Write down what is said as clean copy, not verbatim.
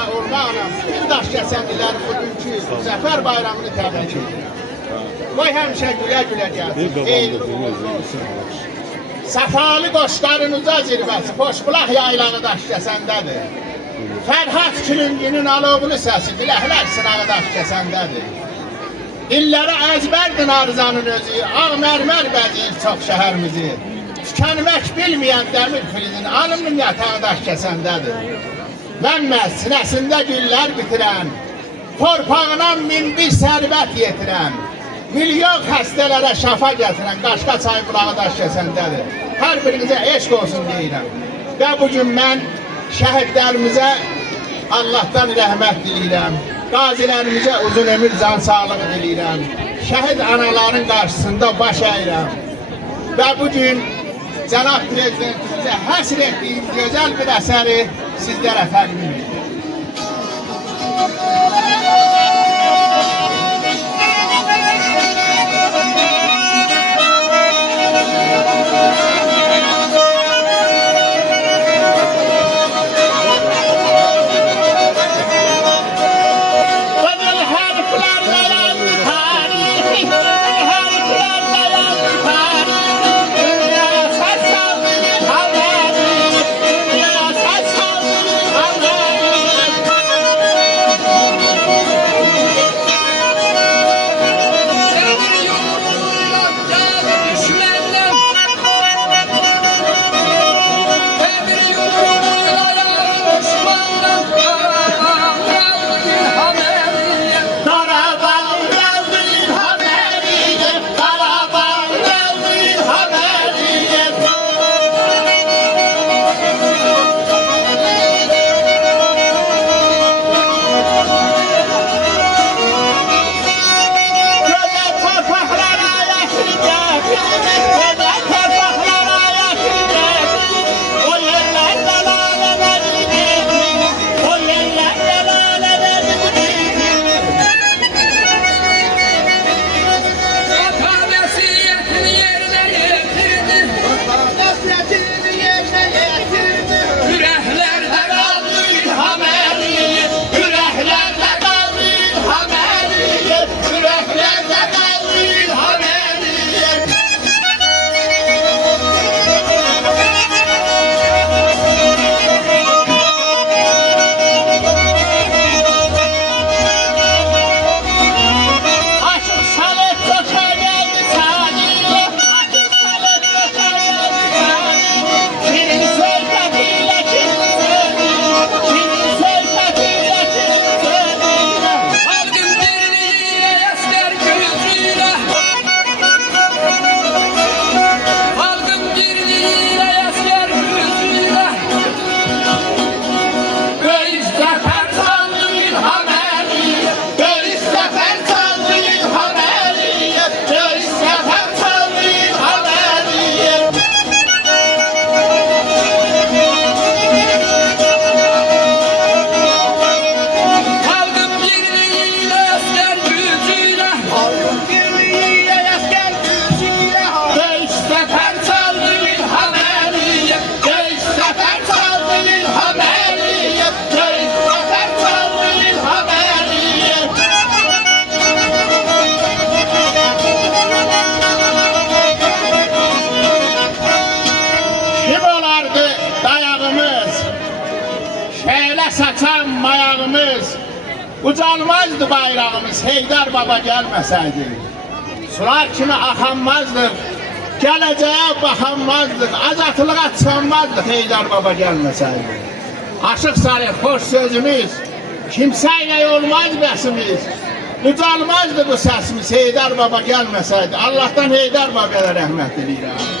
aramızda olmaqla bir daş kəsəndiləri bugünkü Zəfər bayramını təbrik edir. Qoy həmişə gülə-gülə gəlsin. Səfalı qoşların uca zirvəsi, Xoşbulaq yaylağı daş kəsəndədir. Fərhad külüngünün alovlu səsi, biləklər sınağı daş kəsəndədir. İllərə əzbərdir Arzanın özü, ağ mərmər bəzir çox şəhərimizi. Tükənmək bilməyən dəmir filizin alımın yatağı daş kəsəndədir. Mənməz sinəsində güllər bitirən, torpağına min bir sərvət yetirən, milyon xəstələrə şəfa gətirən Qaşqa çayı bulağı daş kəsəndədir. Hər birinizə eşq olsun deyirəm. Və bugün mən şəhidlərimizə Allah'tan rəhmət diləyirəm. Qazilərimizə uzun ömür can sağlığı diləyirəm. Şəhid anaların qarşısında baş əyirəm. Və bugün Cənab Prezidentimizə həsr etdiyim gözəl bir əsəri sizlərə təqdim edirəm. Saçan mayağımız, ucalmazdı bayrağımız Heydar Baba gelmeseydi. Sular kimi axanmazdık, geleceğe bakanmazdık, azatlığa çıkanmazdık Heydar Baba gelmeseydi. Aşık Salih hoş sözümüz, kimseyle olmaz besimiz, ucalmazdı bu sesimiz Heydar Baba gelmeseydi. Allah'tan Heydar Baba'ya rahmet dileyirəm.